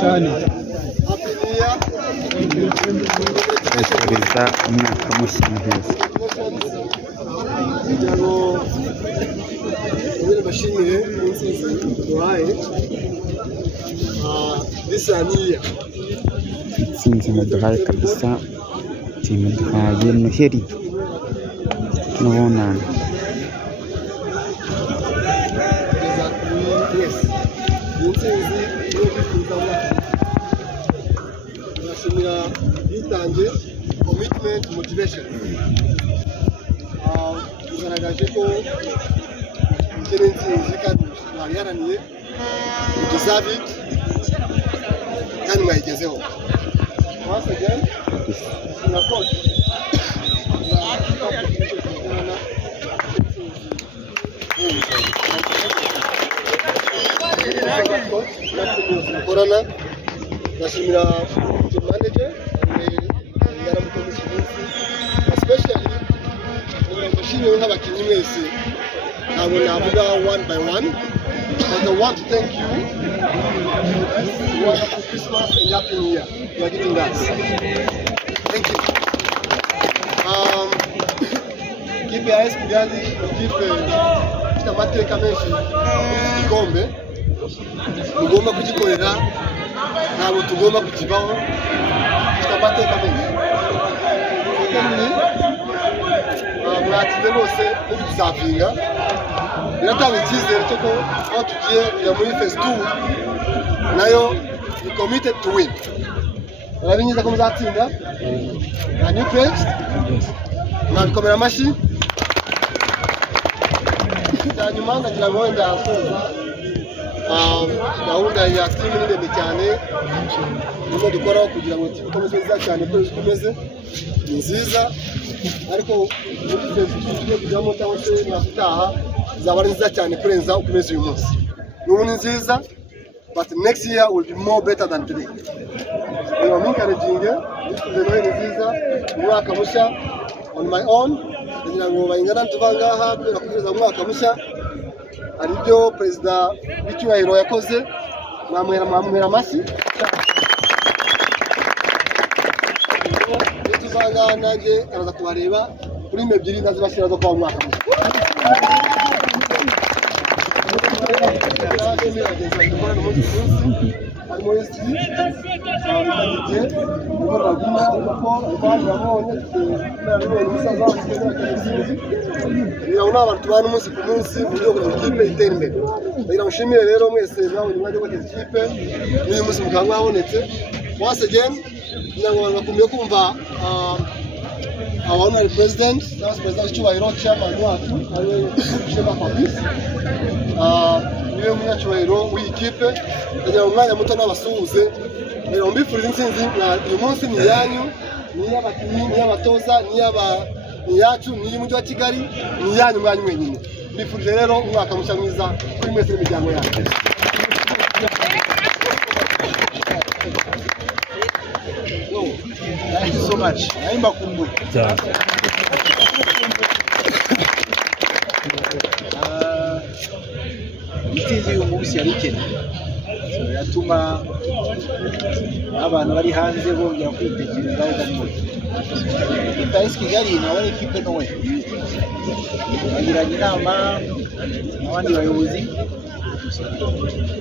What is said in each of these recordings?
cyane kwifuriza umwaka mushya muheza. bashimire insinzi duhaye bisaniya Sinzi muduhaye kabisa, timuduhaye Noheli n'ubunani. insinzi yo kwifuza turashimira yitange commitment motivation bigaragaje ko ikiri insinzi kandi mwabiharaniye you deserve it kandi mwayigezeho. Once again tunakora korana nashimira team manager especially nashimira nk'abakinnyi mwese ntabwo navuga one by one, but I want to thank you. Wonderful Christmas and Happy New Year. You are giving us. Thank you. Keep your eyes kigali, keep amateka menshi igikombe tugomba kugikorera, ntabwo tugomba kukivaho, amateka menshi mwatsinze bose mubizavinga, biratanga icyizere cyo ko aho tugiye kujya muri phase 2 nayo we committed to win. Urabinyiza ko muzatsinda na new page mwabikomera amashyi. Nyuma ndagira ngo wenda asoza gahunda ya team ni ndende cyane niyo dukoraho kugira ngo team ikomeze neza cyane ko ikomeze nziza, ariko muri phase 2 tugiye kujyamo cyangwa se nafutaha zaba ari nziza cyane kurenza ukomeze uyu munsi. N'ubu ni nziza, but next year will be more better than today. Niyo minkarejinge nifuze ni nziza umwaka mushya on my own, kugira ngo bayingana tuvangaha kugeza umwaka mushya. Hari ibyo perezida w'icyubahiro yakoze, mwamwera amashyi. Tuzanga nanjye araza kubareba kuri ebyiri nazibashyira zo kwa umwaka mushya. Abantu tubana umunsi ku munsi mu buryo bwa ikipe itera imbere. Ndagira mushimire rero mwese mwabonye umwanya wo guteza ikipe n'uyu munsi mukaba mwabonetse. Once again ngira ngo bakumbuye kumva our honorary president, president w'icyubahiro chairman wacu ariwe SHEMA FABRUCE, niwe munyacyubahiro w'iyi kipe. Ndagira umwanya muto n'abasuhuze, rero mbifuriza insinzi uyu munsi ni yanyu, ni y'abakinnyi, ni y'abatoza, ni yacu, ni y'umujyi wa Kigali, ni yanyu mwanya mwenyine. Mbifurije rero umwaka mushya mwiza kuri mwese n'imiryango yanyu. Thank you so much. Naimba kumbu. Itsinzi uyu munsi yari ikeneye, yatuma abantu bari hanze bongera kwitekerezaho gato. Etincelles Kigali nawe ikipe nowe bagiranye inama n'abandi bayobozi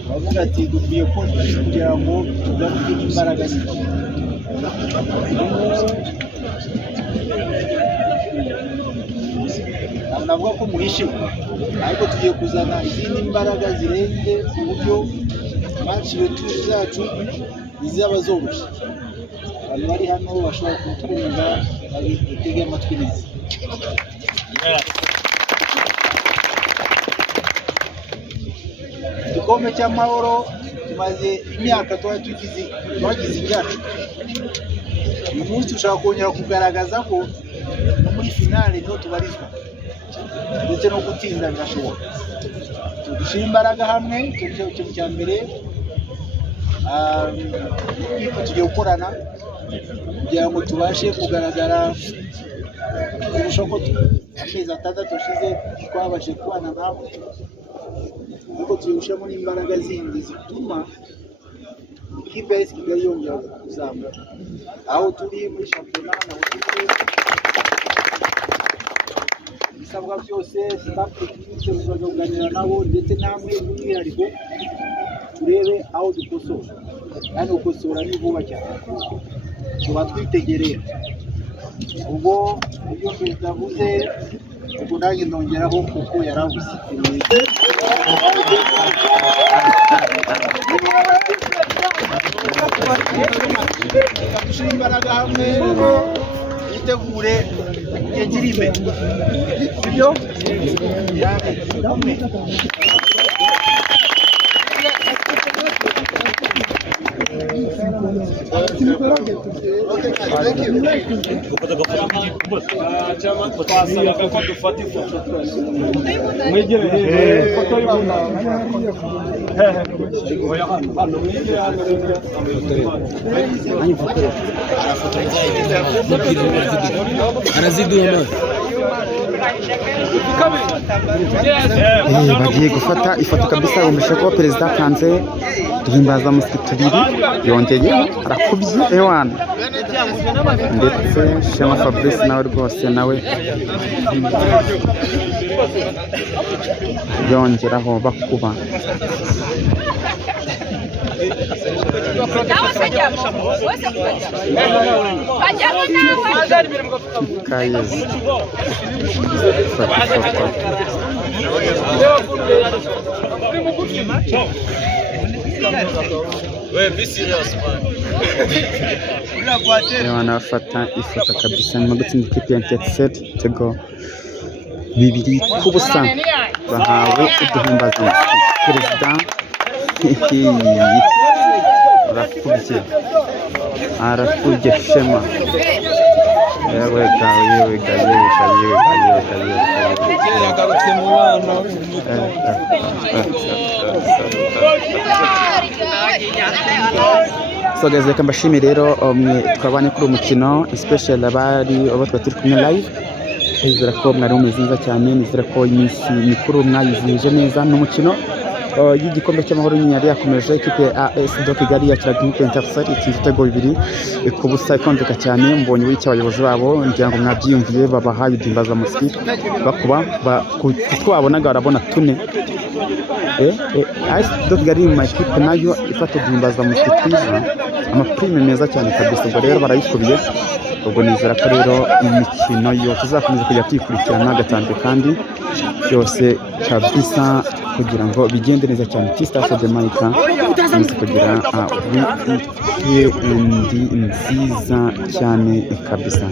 bavuga ati dukwiye ko kugira ngo tugarure imbaraga nyinshi. Navuga ko muhishiwe, ariko tugiye kuzana izindi mbaraga zirenze ku buryo baciwe tuzi zacu izaba zoroshye. Abantu bari hano bashobora kutwumva babitege amatwi neza. Igikombe cy'amahoro tumaze imyaka twagize ibyacu. Uyu munsi dushaka kongera kugaragaza ko no muri finale niho tubarizwa, ndetse no gutsinda birashoboka. Dushyira imbaraga hamwe, ikintu cya mbere tugiye gukorana kugira ngo tubashe kugaragara kurusha ko amezi 6 ushize twabashe kubana nabo, ariko tugiye gushyiramo n'imbaraga zindi zituma ikipe ya Kigali yongera kuzamuka aho turi muri shampiyona na ibisabwa byose staff tekinike tuzaganira nabo ndetse namwe n'umwihariko turebe aho dukosora kandi gukosora ni vuba cyane tuba twitegereye ubwo ibyo tutavuze ubwo nanjye ndongeraho kuko yaravuze dushyira imbaraga hamwe yitegure igihe kiri imbere sibyo hamwe bagiye gufata ifoto kabisa yumvishe ko perezida Atanze duhimbaza musiki tubiri yongeye arakubye ewana ndetse Shema Fabrice nawe rwose nawe yongeraho bakuba wanafata ifoto kabisa nyuma gutsinda ikipe ya Etincelles ibitego 2-0 bahawe uduhimbaza perezida arakubye Shema yewe yagarutse mu bana so guys, reka mbashimire rero twabanye kuri umukino special abari abo turi kumwe live. Nizera ko mwari mumeze neza cyane, nizera ko iminsi mikuru mwayizihije neza. N'umukino y'igikombe cy'amahoro yari yakomeje, ikipe ya AS Kigali yakiraga ikipe ya Etincelles itsinze ibitego 2 ku busa ikonjeka cyane. Mbonye w'icyo abayobozi babo ngira ngo mwabyiyumviye babahaye udimbaza musiki bakuba kuko wabonaga barabona tune AS Kigali mu makipe nayo ifata udimbaza musiki twiza amaprime meza cyane kabisa. Ubwo rero barayikubiye, ubwo nizera ko rero imikino yo tuzakomeza kujya tuyikurikirana gatandukanye kandi byose kabisa kugira ngo bigende neza cyane. T-Stars de Maika nzi kugira weekend nziza cyane kabisa.